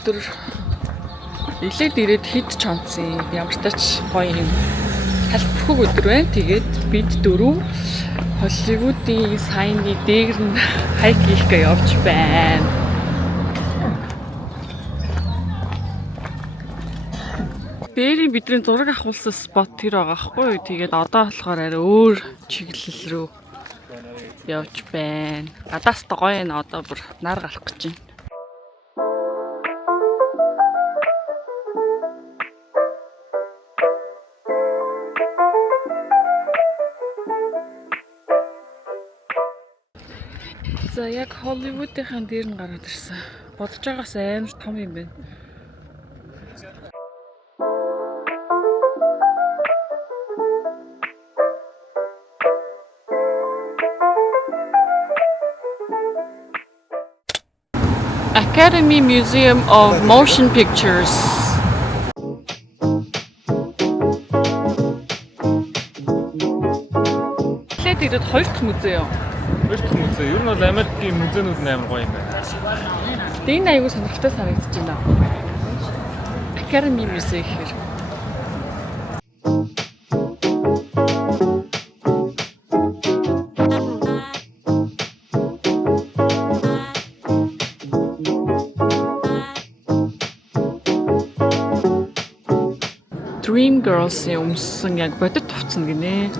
өдөр илээд ирээд хэд ч онцсон. Ямар ч тач гоё юм. Халбархаг өдөр байна. Тэгээд бид дөрөв Холливуудын сайнны дээр нь хайк хийхгээ явж байна. Дээрийн бидний зураг авахулсан спот тэр байгаа хгүй юу. Тэгээд одоо болохоор арай өөр чиглэл рүү явж байна. Гадаас та гоё энэ одоо бүр нар галах гэж байна. За яг Холливуудынхаа дээр нь гараад ирсэн. Бодож байгаас амар том юм байна. Academy Museum of Motion Pictures. Тэгээд хоёр дахь музей юу? Хоёр дахь музей. Ер нь бол Америкийн музейнууд амар гоё юм байна. Тэгээд энэ аягүй сонирхолтой санагдаж байна. Academy Museum гэхээр. Dream Girls-ийн өмссөн яг бодит товцно гинэ.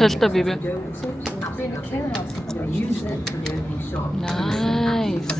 Солтой бибэ. Nice.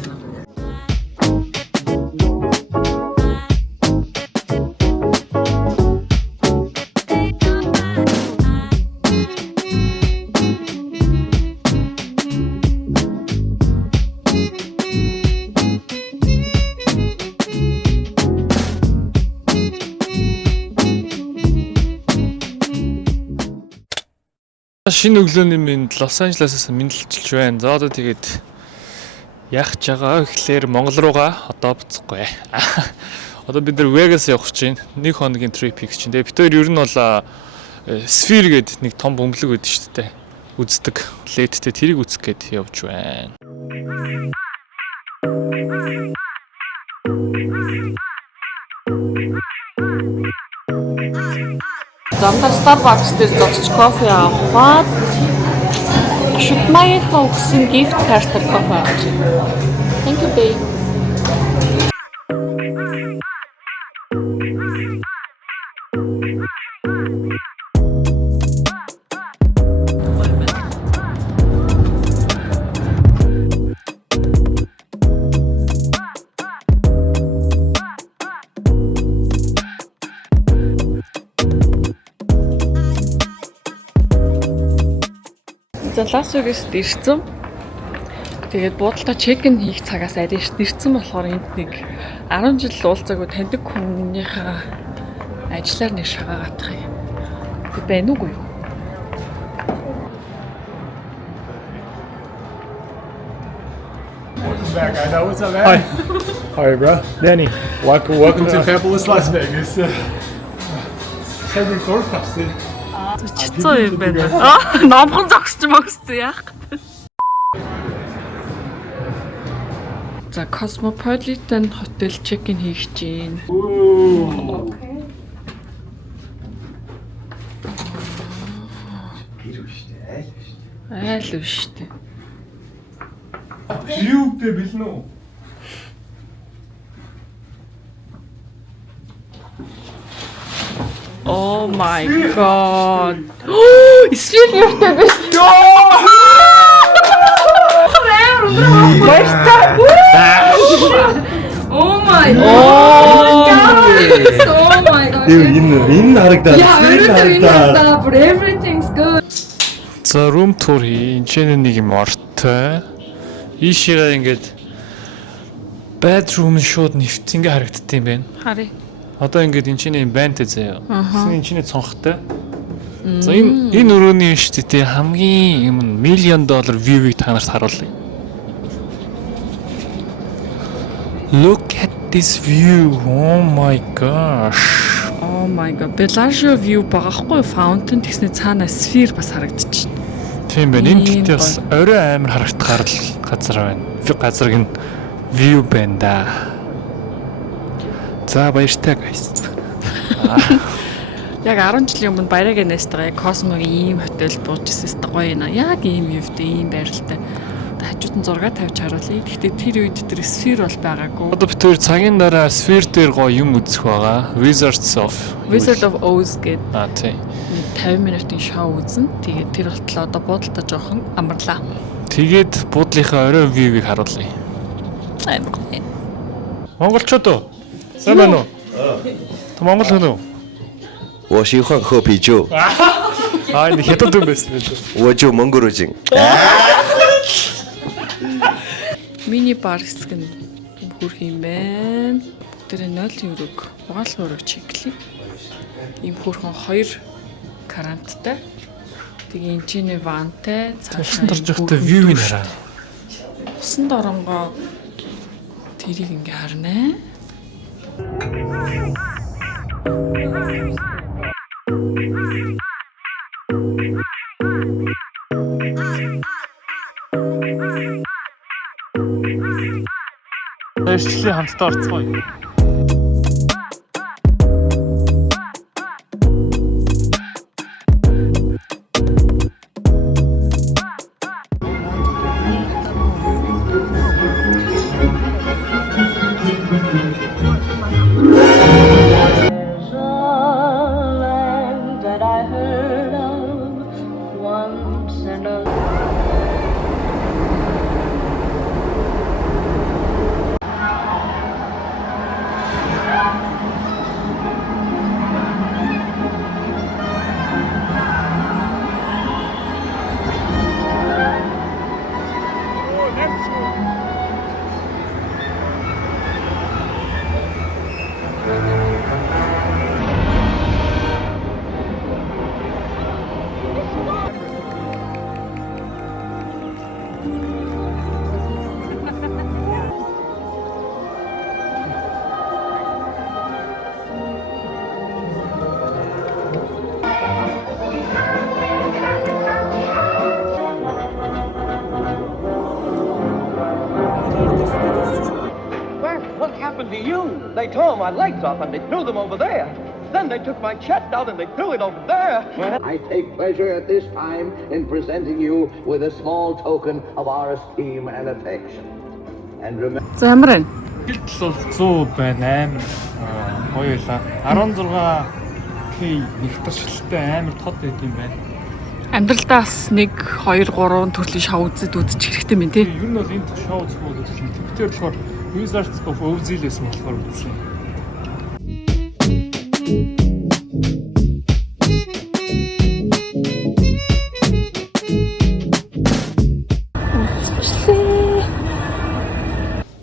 Шинэ өглөөний минь Лос Анжелесээс мэдлэлчилж байна. За одоо тэгээд яах гэж байгаа гэхлээр Монгол руугаа одоо буцахгүй. Одоо бид нэр Вегас явах гэж байна. Нэг хоногийн трип хийх чинь. Тэгээд бид хоёр ер нь бол Sphere гэдэг нэг том бөмбөлөг байдаг шүү дээ. Үздэг. Ледтэй тэрийг үзэх гээд явж байна. Замдаа Starbucks дээр зогсож кофе аваад шүтмаяхаа өгсөн gift card-аар кофе авч. Thank you babe. Лас Вегаст ирсэн. Тэгээд буудалтай чек-ин хийх цагаас арай ирсэн болохоор энд нэг 10 жил уулзаагүй таньдаг хүнийхээ ажлаар нэг шагаагаах юм. Тэг байна уугүй юу? Back, I know what's up, man. Hi. How are you, bro? Danny. Welcome to Fabulous Las Vegas. Сайн record kasi. Цэцүү юм байна. Номхон зогсч мөгссөн яах. За Cosmopolitan Hotel check-in хийх чинь. Айл уу штэ. Юутэй бэлнэ үү? Oh my god. Sphere юутай биш. Oh my god. Oh my god. Энэ харагдаад. Yeah, but everything's good. За room tour хий. Энд чинь нэг юм ортой. Ийшээгээ ингээд bedroom шууд нэвт ингээ харагддаг юм байна. Харъя. Одоо ингээд энэ чинь юм байнтай заяа. Энэ чинь цонхтой. За энэ өрөөний шүү дээ хамгийн юм $1 million view-ийг та нарт харуулъя. Look at this view. Oh my gosh. Oh my god. Bellagio view багахгүй fountain тэгснэ цаанаа sphere бас харагдчих. Тийм байна. Энэ гэхдээ бас орой амар харагдахаар л газар байна. Газар гин view байна да. За баяртай guys. Яг 10 жилийн өмнө Баярагийн нэстгээ Cosmo-гийн ийм хотел бууж ирсэн гоё юм. Яг ийм вьютэй, ийм байралтай. Хажууд нь зураг тавьж харуулъя. Гэхдээ тэр үед тэр Sphere бол байгаагүй. Одоо бид тэр цагийн дараа Sphere дээр гоё юм үзэх байгаа. Wizard of Oz гэдэг. Тийм. 50 минутын шоу үзнэ. Тэгээд тэр болтлоо одоо буудалтай жоохон амарлаа. Тэгээд буудлынхаа орой view-ийг харуулъя. Монголчууд уу? Сайн байна уу? Та Монгол хүн үү? 我喜欢喝啤酒。 Энэ хятад хүн байсан байх. 我就蒙古人。 Мини бар хэсэг нь хөрх юм байна. Тэр 0 еврог угаалгын өрөг чеклээ. Ийм хөрхөн 2 каранттай. Тэгээ энэ чинь вантай Цааш дарж явахдаа view-ийг хараа. Усан доронгоо тэрийг ингээ харна. Эрсдлийн хамтдаа орцгоё. What happened to you? They tore my legs off and they threw them over there. Then they took my chest out and they threw it over there. I take pleasure at this time in presenting you with a small token of our esteem and affection. And remember... За ямар вэ? Гэлтэл бол 100 байна амар гоё байлаа. 16K нэгтэршилтэй амар тод байт юм байна. Амьдралдаа бас 1 2 3 төрлийн шоу үзэж хэрэгтэй юм тий. Ер нь бол энэ шоу зөвхөн үзэж байна. Тэгтээ болохоор Wizards of Oz-ээс болохоор үзсэн.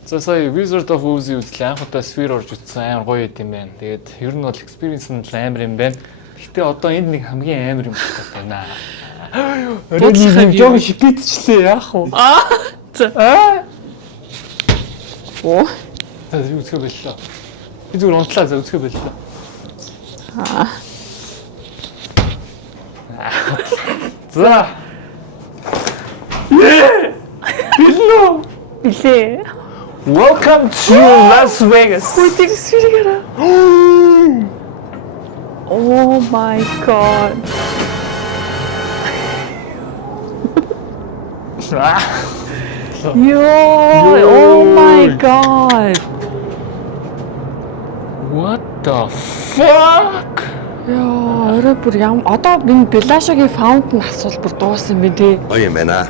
За сая Wizard of Oz үзлээ. Анх удаа Sphere орж үзсэн амар гоё юм байна. Тэгээд ер нь бол experience нь амар юм байна. Гэхдээ одоо энд нэг хамгийн амар юм байна. Бодлохын жоо шипэтчлээ яах вэ? За. Оо. За үзэх байлаа. Би зүгээр унтлаа за үзэх байлаа. За. Билээ. Билээ. Welcome to Las Vegas. Хүйтэй сэргээрээ. Oh my god. Yo, oh my god. What the fuck? Яа, орой бүр ям. Одоо энэ Белашагийн фаунтын асуул бүр дууссан би тий. Гоё юм байна.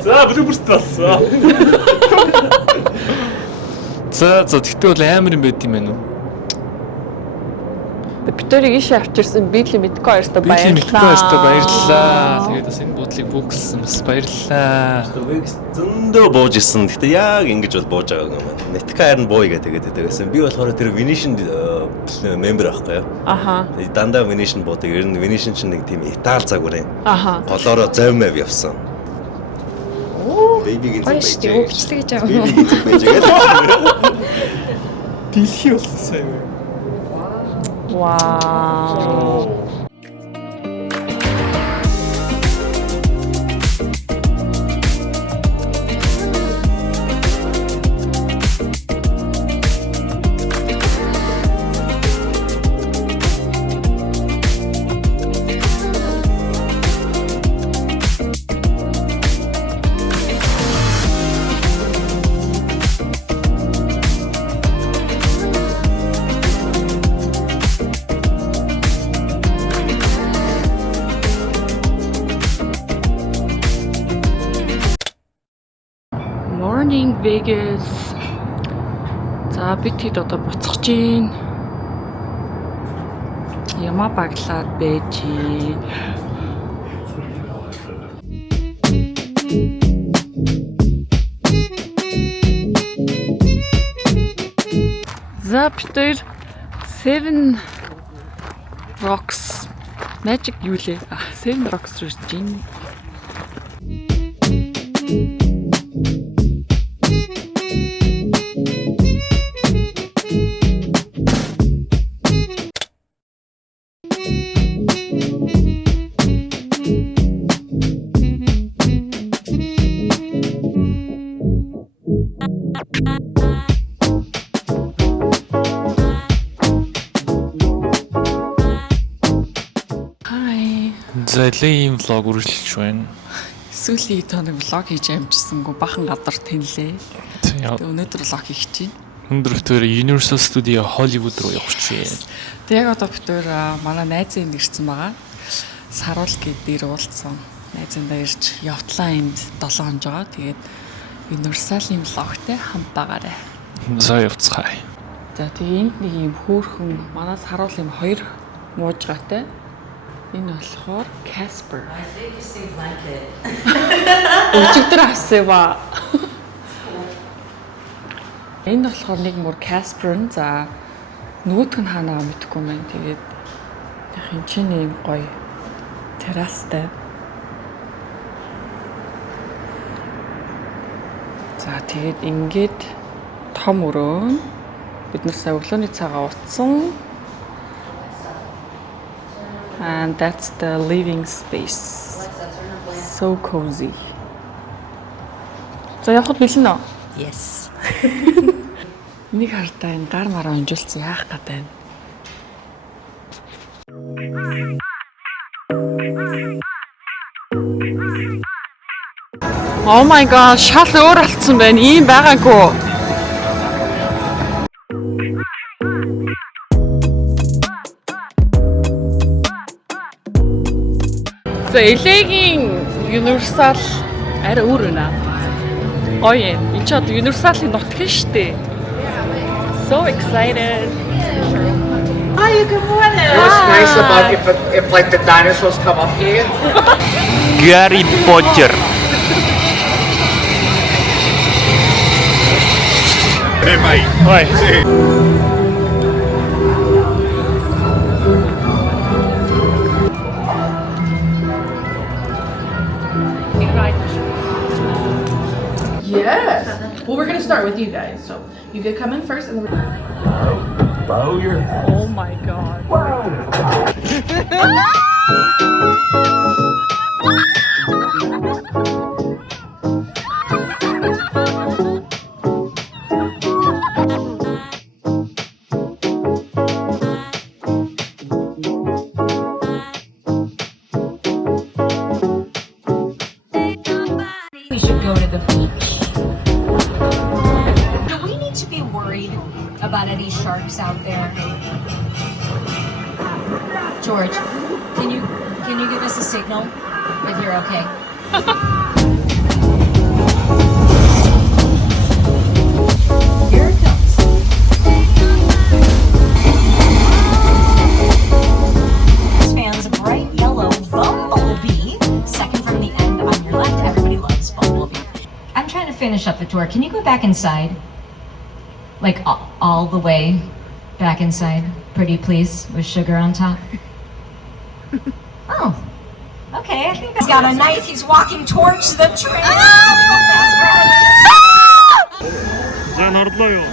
За бүрт болсон. За тэгтээ бол амар юм байт юм байна уу? Битэрийг ишээ авчирсан битли мэдгүй хоёртой баярлалаа. Тэгээд бас энэ буудлыг бүгэлсэн бас баярлалаа. Зөндөө бууж исэн. Гэтэ яг ингэж бол бууж байгаа юм байна. Нэтка харин бууйгаа тэгээд байсан. Би болохоор тэр Venetian member аахгүй юу? Аха. Дандаа Venetian буудаг. Ер нь Venetian чинь нэг тийм Итали загвар юм. Аха. Голоороо завмав явсан. Оо. Бэбигийн Гоё шүү дээ. Өвчлөө гэж аав. Бэбигийн байж байгаа. Дэлхий болсон сайн уу? Вау. Morning Vegas. За бид хэд одоо буцаж гин. Яма баглаад байж. За бид тэр Seven Rocks Magic юу лээ? Seven Rocks руу жин. Зэлийн влог үргэлжлэж байна. Сүүлийн та нэг влог хийж амжсангүй бахан гадар тэнлээ. Тэгээд Өнөөдөр влог хийж чинь. өнөөдөр Universal Studio Hollywood руу явах чинь. Тэг яг одоо битээр манай найзын нэрсэн байгаа. Саруул гэдээр уулзсан. Найзандаа ирж явтлаа энд 7 хоног байгаа. Тэгээд Universal-ийн влогтой хамт байгаарай. За явцгаая. За тэгээ энд нэг юм хөөрхөн манай Саруул юм хоёр муужгатай. Энэ болохоор Casper. I think you seem like it. Өчигдөр авсан ба. Энэ болохоор нэг мөр Casper. За нөгөөх нь хаанаа мэдэхгүй маань. Тэгээд яг энэ чинь юм гоё террастай. За тэгээд ингээд том өрөө бид нар сая өглөөний цагаа утсан. And that's the living space. So cozy. За явахд бэлэн үү? Yes. Нэг хартаа энэ гар мараа онжилсан яах гэдэг байна. Oh my god, шал өөр болцсон байна. Ийм байгаагүй. За LA-гийн Universal арай өөр байна. Гоё юм. Энд ч одоо Universal-ийн нутгийн штэ. So excited. Hi, good morning. You know what's nice about if like the dinosaurs come up here? Гарри Поттер. Hey mate. Ой. Yes. Well, we're gonna start with you guys. So you could come in first, and then Bow your head. Oh my god. We should go to the beach. Do we need to be worried about any sharks out there? George, can you give us a signal if you're okay? Here it comes. This fan's a bright yellow bumblebee. Second from the end on your left. Everybody loves bumblebee. I'm trying to finish up the tour. Can you go back inside? Like all the way back inside, pretty please, with sugar on top. Oh, okay. I think he's got a knife. He's walking towards the train. 자, 나르длоо.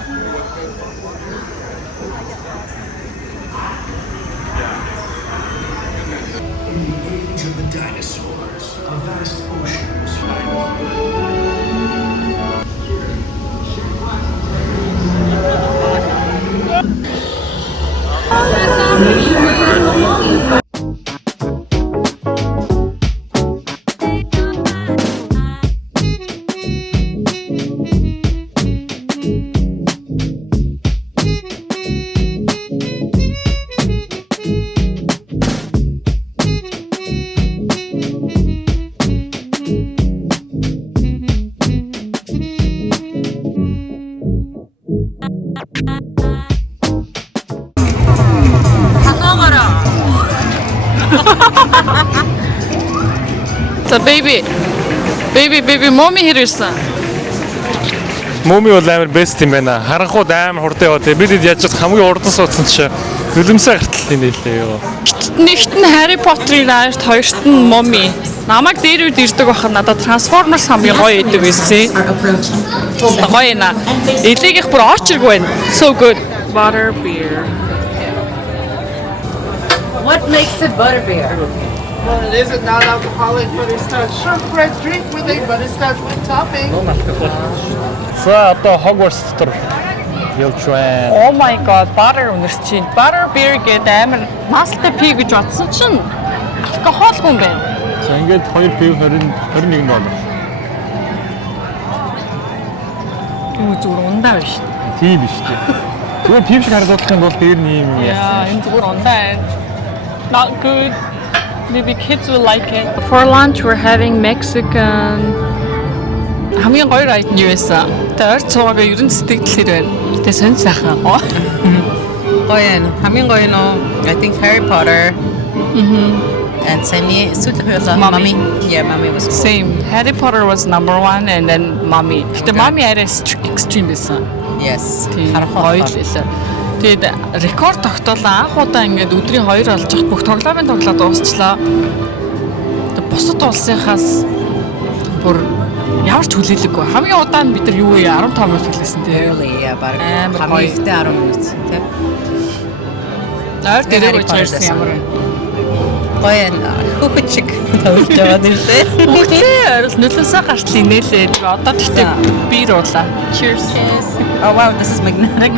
Age of the dinosaurs, a vast ocean was За baby mommy here ирсэн. Моми бол амар бест юм байна. Харанхууд амар хурдан яваа. Бид яаж ч хамгийн урдан суудсан чи хөлөмсөө гартал нээлээ ёо. Нэгт нь Harry Potter-ийн аашд, хоёрт нь mommy. Намайг дээр үед ирдэг байхад надад Transformers хамгийн гоё идэв байсан. Гоё наа. Элэг их бүр очиргүй байна. So good. Butter beer. What makes it butterbeer? Well, it is a non-alcoholic butterscotch shortbread drink with a butterscotch with topping. За одоо Hogwarts дотор явж байна. Oh my god, butter өнөрч чинь. Butter beer гэдэг амар настай пи гэж бодсон чинь алкоголгүй юм байна. За ингээд 2 пив 21 доллар. Юу зүгээр ундаа биш. Тийм биш үү? Зүгээр пив шиг харагдах юм бол дээр нь юм яасан. Yeah, энэ зүгээр ундаа байна. Not good. Maybe kids will like it. For lunch we're having Mexican. Хамгийн гоё item юу байсан? Тэр цуугаа ерөн сэтгэл хэр байна. Тэ сонь сайхан. Гоё энэ. Хамгийн гоё нь I think Harry Potter. And Sammy, Mommy. Yeah, Mommy was cool. Same. Harry Potter was #1 and then Mommy. The Mommy арай extreme байсан. Yes. Гоё л лээ. Тэгээд рекорд тогтоолоо анх удаа ингээд өдрийн 2 олж хат бүх тоглоомын тоглоод дуусчлаа. Тэгээд бусад улсынхаас бүр ямар ч хүлээлггүй. Хамгийн удаан бид нар юу вэ? 15 минут хүлээсэн тий. Really, баг. Хамгийн ихтэй 10 минут тий. Наар дээрээ чирсэн ямар вэ? Гоё энэ хүүхчиг тавьж байгаа нэртэй. Хүүхдээ нөлөөсөө гартлаа нээлээ. Одоо тэгтээ бир уулаа. Cheers. Oh wow, this is magnetic.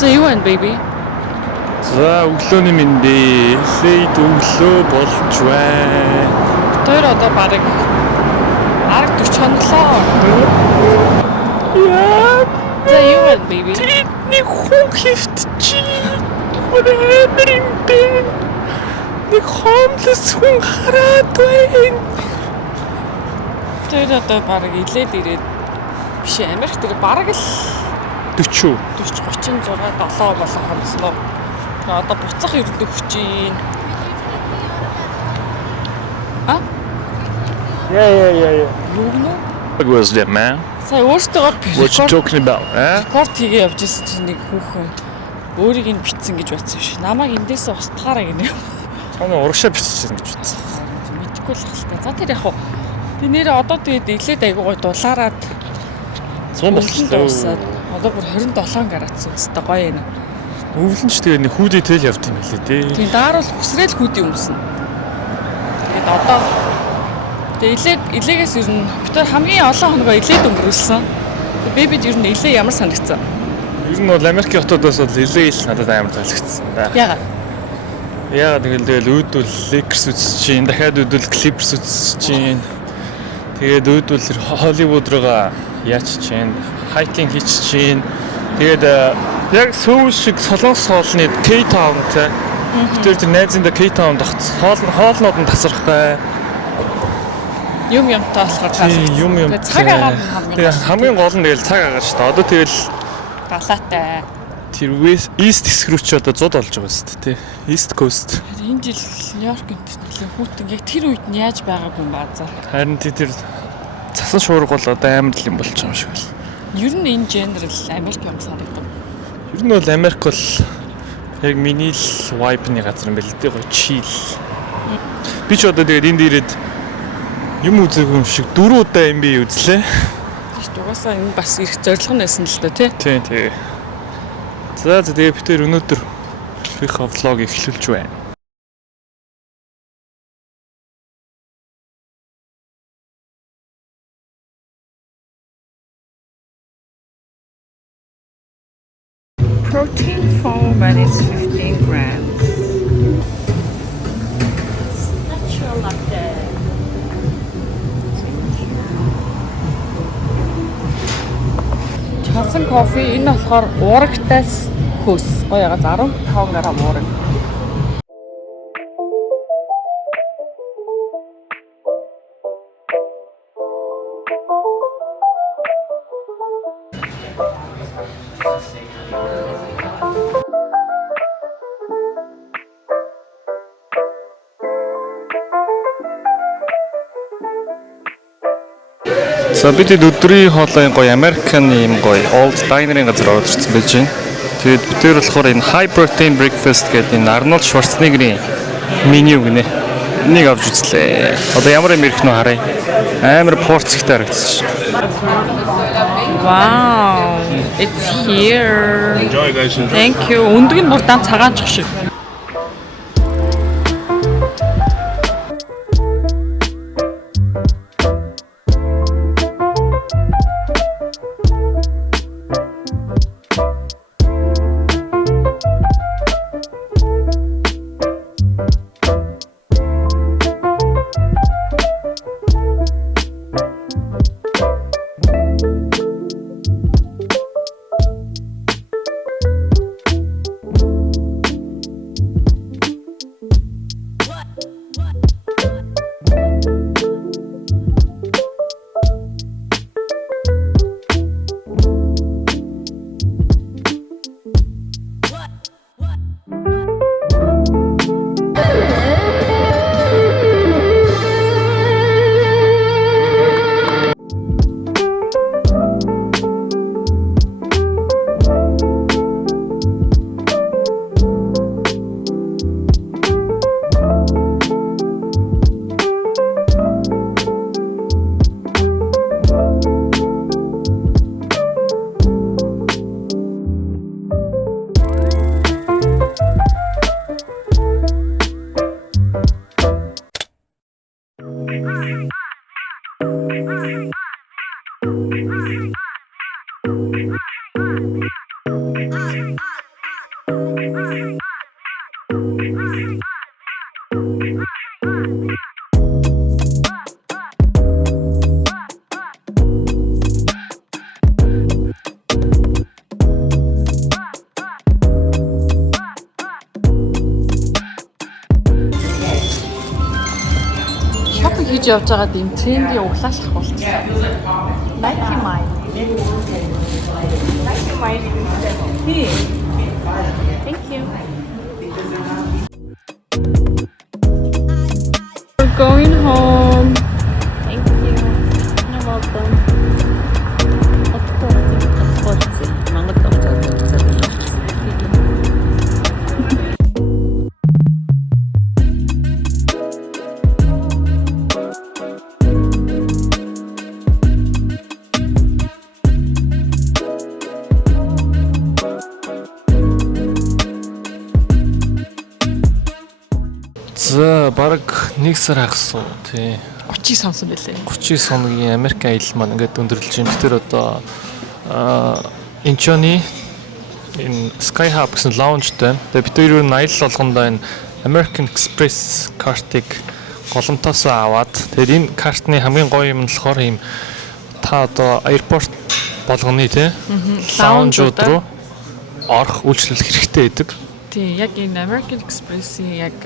За юу вэ baby? За өглөөний мэндээ. Лейд өглөө болж байна. Тэр одоо барыг 40 хонглоо. Яа. За юу вэ baby? Нэг хүн хөвтчи. Өөрөө юм бэ. Нэг homeless хүн хараад байна. Тэр одоо барыг илээд ирээд биш Америк тэр бараг л 40 36 7 болоо хамсноо. Одоо буцах ердөө өгч юм. Яа. Юу нэ? was there, man? Сая өөртөө What you talking about? Рекорд хийгээ явж ирсэн чинь нэг хүүхэн өөрийг нь битсэн гэж бодсон биш. Намайг эндээсээ устгаарай гинэ. Таны урагшаа биччихсэн гэж бодсон. Мэдхгүй л хэлтэй. За тэр яг хуу. Тэр нэрээ одоо тэгээд илээд айгуу гой дулаараад 100 болчихлоо. Одоо бүр 27 градус өстэй гоё юм. Өвлөн ч тэгээд нэг хүүдий тэл явт юм хэлээ дээ. Тийм даарвал хүсрээл хүүдий өмснө. Тэгээд одоо илээгээс ер нь битэр хамгийн олон хоногоо илээд өнгөрүүлсэн. Би бид ер нь илээ ямар санагдсан? Ер нь бол Америкийн хотоодоос бол илээ ил надад амар таалагдсан да. Яагаад тэгэл үүдвэл Lakers үзэж чинь, дахиад үүдвэл Clippers үзэж чинь. Тэгээд үүдвэл Hollywood руугаа яач чинь, хайкинг хийч чинь. Тэгээд яг Сөүл шиг Солонгос хоолны K-Town-тай. Тэр найзында K-Town тогтсон. Хоолнууд нь тасрахтай. Юм таалахаар таалагдсан. Юм. Цаг агаар хамгийн гол нь тэгэл цаг агаар шүү дээ. Одоо тэгэл далаатай. Тэр East хэсэг рүү ч одоо 100 болж байгаа шүү дээ, тий. East Coast. Энэ жил Нью-Йоркт нэлээд хүүтэн яг тэр үед нь яаж байгаагүй юм баазаа. Харин тэр цасан шуурга бол одоо амар л юм болж байгаа юм шиг байна. Ер нь энэ генерал Америк юм санагдав. Ер нь бол Америк бол яг миний л vibe-ны газар юм байл дээ, гоё chill. Би ч одоо тэгээд энд ирээд юм үзээгүй юм шиг 4 удаа юм би үзлээ. Тийш дугаасаа энэ бас их зорилго нь байсан л да тий. Тий. За тэгээд би тэр өнөөдөр их влог эхлүүлж байна. Protein foam and it's 15 grams. Natural latte. Часан кофе энэ болохоор уурагтаас хөөс. Гоё ягаад 15 грамм уураг. За бид өдрийн хоолойн гоё American юм гоё old diner-ын газар орж ирсэн байж байна. Тэгээд бид тэр болохоор энэ high protein breakfast гэдэг энэ Arnold Schwarzenegger-ийн меню гинэ. Энийг авч үзлээ. Одоо ямар Америк нөө харъя. Амар порцтой харагдсан. Wow, it's here. Enjoy guys. Thank you. Өндөг нь бүр дан цагаанч шиг. Хийж явж байгаа дэм трендийн углааш ахуулсан. Nike Mine. Nike Mine. Thank you. We're going home. Thank you. You're welcome. бараг 1 сар хагас уу тий. 30-ыг сонсон байлээ. 30 соногийн Америк аялал маань ингээд өндөрлөж байна. Тэгэхээр одоо Инчоны энэ Sky Hub гэсэн лаунж байна. Тэгээ бид хоёр нь аялал болгондоо энэ American Express картыг голомтоос аваад тэгээд энэ картны хамгийн гоё юм нь болохоор ийм та одоо аэропорт болгоны тий лаунжууд руу орох үйлчлэл хэрэгтэй байдаг. Тий, яг энэ American Express-ийн яг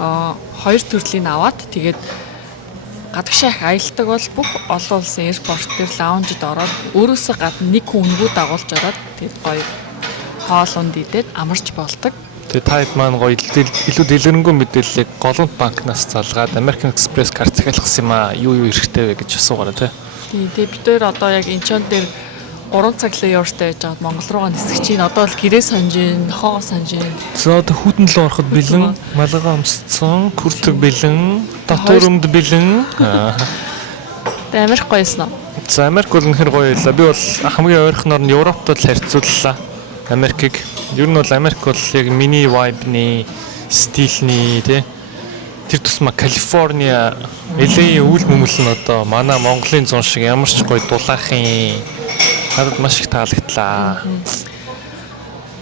хоёр төрлийн аваад тэгээд гадагшаа аялдаг бол бүх олон улсын аэропорт дээр лаунжид ороод өөрөөсөө гадна нэг хүн өнгөө дагуулж ороод тэгээд гоё хоолунд идээд амарч болдог. Тэгээд та хэд маань гоё илүү дэлгэрэнгүй мэдээллийг голомт банкнаас залгаад American Express карт захиалгасан юм аа юу хэрэгтэй вэ гэж асуугаарай тий. Тэгээд бид хоёр одоо яг Инчон дээр 3 цаг леертэй байж байгаад Монгол руугаа нисэх чинь одоо л гэрээ санаж ин, хоо санаж ин. За одоо хүдэн л ороход бэлэн, малгай өмсцөн, хүртэг бэлэн, дотор өмд бэлэн. Тэгээд Америк гоёсэн уу? За Америк бол үнэхээр гоё байлаа. Би бол хамгийн ойрхоноор нь Европтой л харьцууллаа. Америкийг. Ер нь бол Америк бол яг миний vibe-ний, стилний тий. Тэр тусмаа Калифорниа, LA үйл мөмөл нь одоо манай Монголын зун шиг ямар ч гоё дулаахын надад маш их таалагдлаа.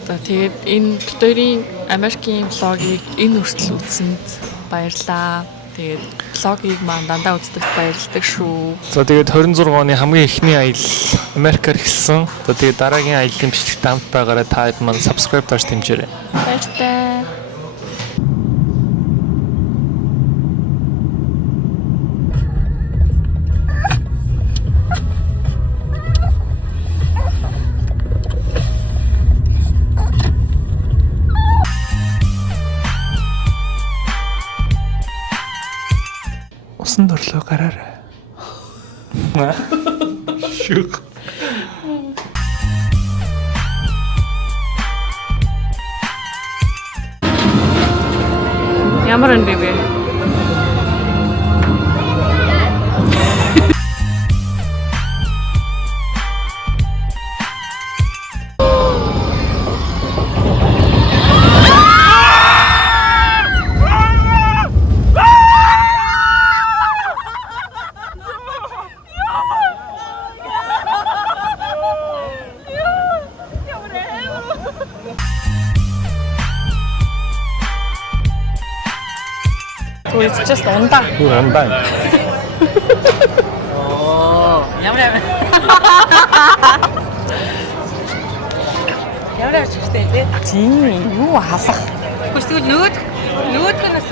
За тэгээд энэ бидэрийн Америкийн влогийг энэ хүртэл үзсэнд баярлалаа. Тэгээд влогийг маань дандаа үздэгт баярлалдаг шүү. За тэгээд 26 оны хамгийн эхний аялал Америкаар эхэлсэн. За тэгээд дараагийн аяллаа бичлэгт хамт байгаарай. Та хэд маань subscribe тааш дэмжээрэй. Баяртай. Усан дорлоо гараарай. Шүх. Ямар энэ бэ? So it's just унда. Унда. Ямар ч гэжтэй тий. Тийм юу халах. Хүсэл нөгөөдгөнөөс